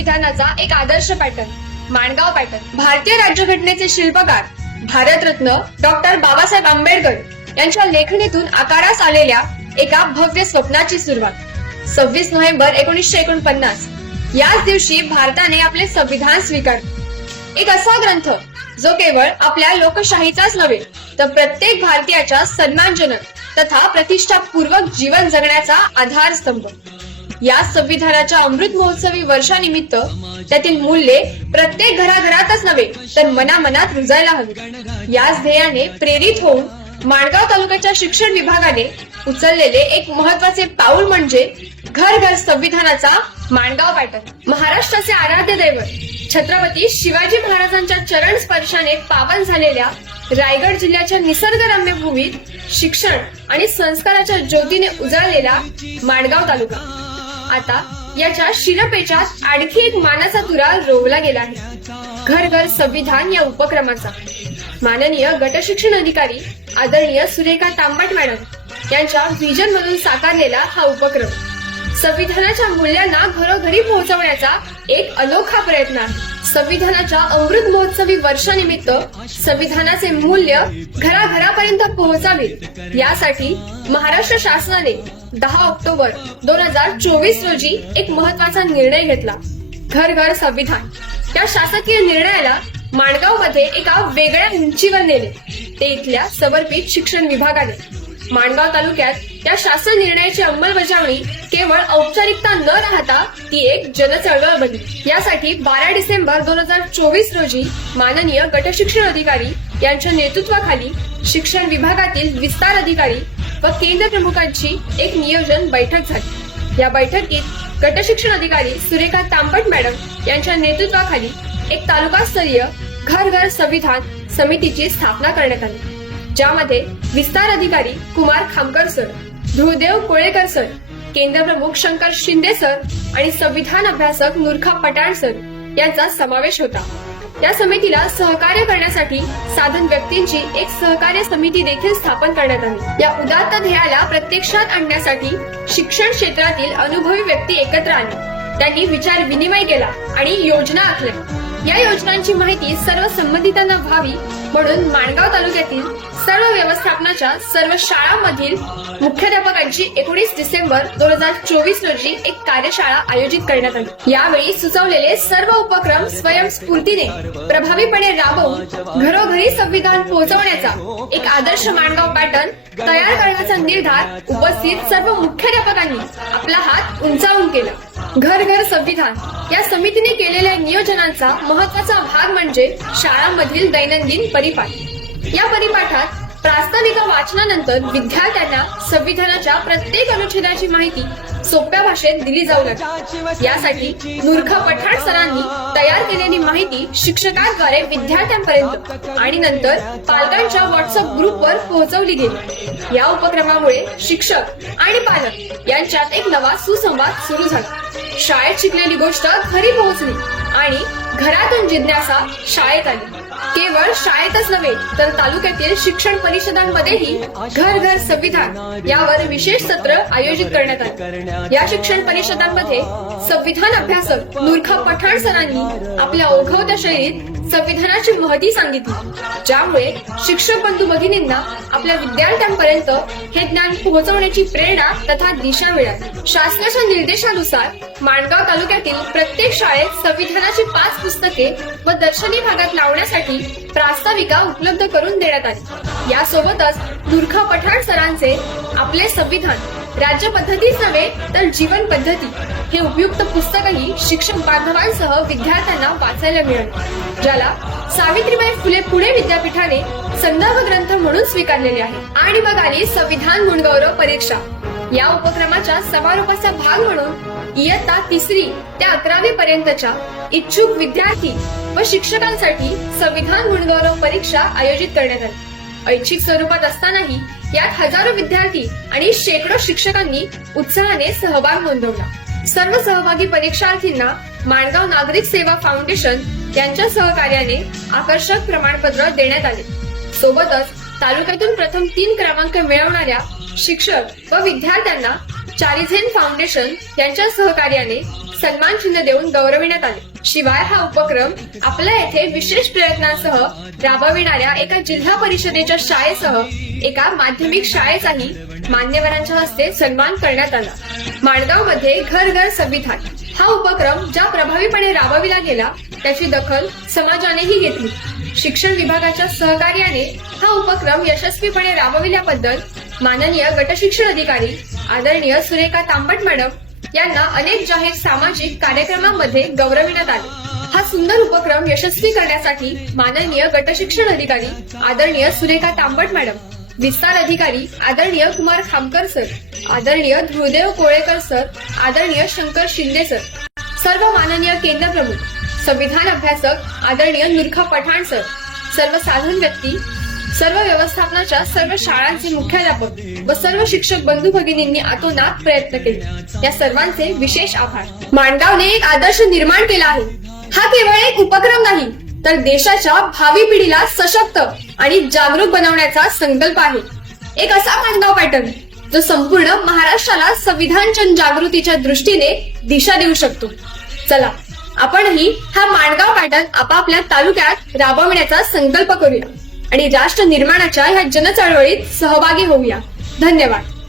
संविधानाचा एक आदर्श pattern Mangaon pattern. भारतीय राज्यघटनेचे शिल्पकार भारतरत्न डॉक्टर बाबासाहेब आंबेडकर यांच्या लेखणीतून आकारास आलेल्या एका भव्य स्वप्नाची सुरुवात. सव्वीस नोव्हेंबर एकोणीसशे एकोणपन्नास. याच दिवशी भारताने आपले संविधान स्वीकार एक असा ग्रंथ जो केवळ आपल्या लोकशाहीचाच नव्हे तर प्रत्येक भारतीयाच्या सन्मानजनक तथा प्रतिष्ठापूर्वक जीवन जगण्याचा आधारस्तंभ. या संविधानाच्या अमृत महोत्सवी वर्षानिमित्त त्यातील मूल्ये प्रत्येक घराघरातच नव्हे तर मनामनात रुजायला हवी. याच ध्येयाने प्रेरित होऊन माणगाव तालुक्याच्या शिक्षण विभागाने उचललेले एक महत्त्वाचे पाऊल म्हणजे घर घर संविधानाचा माणगाव पॅटर्न. महाराष्ट्राचे आराध्य दैवत छत्रपती शिवाजी महाराजांच्या चरण स्पर्शाने पावन झालेल्या रायगड जिल्ह्याच्या निसर्गरम्य भूमीत शिक्षण आणि संस्काराच्या ज्योतीने उजळलेला माणगाव तालुका. आता याच्या शिरपेचात आणखी एक मानाचा तुरा रोवला गेला आहे. घर घर संविधान या उपक्रमाचा. माननीय गटशिक्षण अधिकारी आदरणीय सुरेखा तांबट मॅडम यांच्या व्हिजन मधून साकारलेला हा उपक्रम. संविधानाच्या मूल्यांना घरोघरी पोहोचवण्याचा एक अनोखा प्रयत्न आहे. संविधानाच्या अमृत महोत्सवी वर्षानिमित्त संविधानाचे मूल्य घराघरापर्यंत पोहोचावे यासाठी महाराष्ट्र शासनाने दहा ऑक्टोबर दोन हजार चोवीस रोजी एक महत्त्वाचा निर्णय घेतला. घर घर संविधान. या शासकीय निर्णयाला माणगावमध्ये एका वेगळ्या उंचीवर नेले. ते इथल्या समर्पित शिक्षण विभागाने. माणगाव तालुक्यात या शासन निर्णयाची अंमलबजावणी केवळ औपचारिकता न राहता ती एक जनचळवळ बनली. यासाठी बारा डिसेंबर दोन हजार चोवीस रोजी माननीय गटशिक्षण अधिकारी यांच्या नेतृत्वाखाली शिक्षण विभागातील विस्तार अधिकारी व केंद्र प्रमुखांची एक नियोजन बैठक झाली. या बैठकीत गटशिक्षण अधिकारी सुरेखा तांबट मॅडम यांच्या नेतृत्वाखाली एक तालुकास्तरीय घर घर संविधान समितीची स्थापना करण्यात आली. ज्यामध्ये विस्तार अधिकारी कुमार खामकर सर ध्रुवदेव कोळेकर सर केंद्र प्रमुख शंकर शिंदे सर आणि संविधान अभ्यासक मुर्खा पटाण सर यांचा समावेश होता. या समितीला सहकार्य करण्यासाठी साधन व्यक्तींची एक सहकार्य समिती देखील स्थापन करण्यात आली. या उदात्त ध्येयाला प्रत्यक्षात आणण्यासाठी शिक्षण क्षेत्रातील अनुभवी व्यक्ती एकत्र आली. त्यांनी विचार विनिमय केला आणि योजना आखल्या. या योजनांची माहिती सर्व संबंधितांना व्हावी म्हणून माणगाव तालुक्यातील सर्व व्यवस्थापनाच्या सर्व शाळांमधील मुख्याध्यापकांची एकोणीस डिसेंबर दोन हजार चोवीस रोजी एक कार्यशाळा आयोजित करण्यात आली. यावेळी सुचवलेले सर्व उपक्रम स्वयंस्फूर्तीने प्रभावीपणे राबवून घरोघरी संविधान पोहोचवण्याचा एक आदर्श माणगाव पॅटर्न तयार करण्याचा निर्धार उपस्थित सर्व मुख्याध्यापकांनी आपला हात उंचावून केला. घर घर संविधान. या समितीने केलेल्या नियोजनांचा महत्त्वाचा भाग म्हणजे शाळांमधील दैनंदिन परिपाठ. या परिपाठात प्रास्ताविका वाचनानंतर विद्यार्थ्यांना संविधानाच्या प्रत्येक अनुच्छेदाची माहिती सोप्या भाषेत दिली जाऊ लागली यासाठी मूर्ख पठाण सरांनी तयार केलेली माहिती शिक्षकांद्वारे विद्यार्थ्यांपर्यंत आणि नंतर पालकांच्या व्हॉट्सअप ग्रुपवर पोहोचवली गेली. या उपक्रमामुळे शिक्षक आणि पालक यांच्यात एक नवा सुसंवाद सुरू झाला. शाळेत शिकलेली गोष्ट घरी पोहोचली आणि घरातून जिज्ञासा शाळेत आली. केवळ शाळेतच नव्हे तर तालुक्यातील शिक्षण परिषदांमध्येही घर घर संविधान यावर विशेष सत्र आयोजित करण्यात आले. या शिक्षण परिषदांमध्ये संविधान अभ्यासक मूर्खा पठाण सरांनी आपल्या ओघवत्या शैलीत संविधानाची महती सांगितली. ज्यामुळे शिक्षक बंधू भगिनींना आपल्या विद्यार्थ्यांपर्यंत हे ज्ञान पोहोचवण्याची प्रेरणा तथा दिशा मिळाली. शासनाच्या निर्देशानुसार माणगाव तालुक्यातील प्रत्येक शाळेत संविधानाची पाच पुस्तके व दर्शनी भागात लावण्यासाठी प्रास्ताविका उपलब्ध करून देण्यात आली. यासोबतच दुर्खा पठाण सरांचे आपले संविधान राज्य पद्धतीच नव्हे तर जीवन पद्धती. हे उपयुक्त पुस्तकही शिक्षक बांधवांसह विद्यार्थ्यांना वाचायला मिळाले ज्याला सावित्रीबाई फुले पुणे विद्यापीठाने संदर्भ ग्रंथ म्हणून स्वीकारलेले आहे. आणि मग आली संविधान गुणगौरव परीक्षा. या उपक्रमाच्या समारोपाचा भाग म्हणून इयत्ता तिसरी ते अकरावी पर्यंतच्या इच्छुक विद्यार्थी व शिक्षकांसाठी संविधान गुणगौरव परीक्षा आयोजित करण्यात आली. ऐच्छिक स्वरूपात असतानाही यात हजारो विद्यार्थी आणि शेकडो शिक्षकांनी उत्साहाने सहभाग नोंदवला. सर्व सहभागी परीक्षार्थींना माणगाव नागरिक सेवा फाउंडेशन यांच्या सहकार्याने आकर्षक प्रमाणपत्र देण्यात आले. सोबतच तालुक्यातून प्रथम तीन क्रमांक मिळवणाऱ्या शिक्षक व विद्यार्थ्यांना चारिझेन फाउंडेशन यांच्या सहकार्याने सन्मान चिन्ह देऊन गौरविण्यात आले. शिवाय हा उपक्रम आपल्या येथे विशेष प्रयत्नांसह राबविणाऱ्या एका जिल्हा परिषदेच्या शाळेसह एका माध्यमिक शाळेचाही मान्यवरांच्या हस्ते सन्मान करण्यात आला. माणगावमध्ये घर घर संविधान हा उपक्रम ज्या प्रभावीपणे राबविला गेला त्याची दखल समाजानेही घेतली. शिक्षण विभागाच्या सहकार्याने हा उपक्रम यशस्वीपणे राबविल्याबद्दल माननीय गटशिक्षण अधिकारी आदरणीय सुरेखा तांबट मॅडम यांना अनेक जाहीर सामाजिक कार्यक्रमांमध्ये गौरविण्यात आले. हा सुंदर उपक्रम यशस्वी करण्यासाठी माननीय गटशिक्षण अधिकारी आदरणीय सुरेखा तांबट मॅडम विस्तार अधिकारी आदरणीय कुमार खामकर सर आदरणीय धृदेव कोळेकर सर आदरणीय शंकर शिंदे सर सर्व माननीय केंद्र प्रमुख संविधान अभ्यासक आदरणीय नुरखा पठाण सर सर्व साधन व्यक्ती सर्व व्यवस्थापनाच्या सर्व शाळांचे मुख्याध्यापक व सर्व शिक्षक बंधू भगिनींनी आतोनात प्रयत्न केले. या सर्वांचे विशेष आभार. मांडगावने एक आदर्श निर्माण केला आहे. हा केवळ एक उपक्रम नाही तर देशाच्या भावी पिढीला सशक्त आणि जागरूक बनवण्याचा संकल्प आहे. एक असा मांडगाव पॅटर्न जो संपूर्ण महाराष्ट्राला संविधान जनजागृतीच्या दृष्टीने दिशा देऊ शकतो. चला आपणही हा माणगाव पॅटर्न आपापल्या तालुक्यात राबवण्याचा संकल्प करूया. आणि राष्ट्र निर्माणाच्या ह्या जनचळवळीत सहभागी होऊया. धन्यवाद.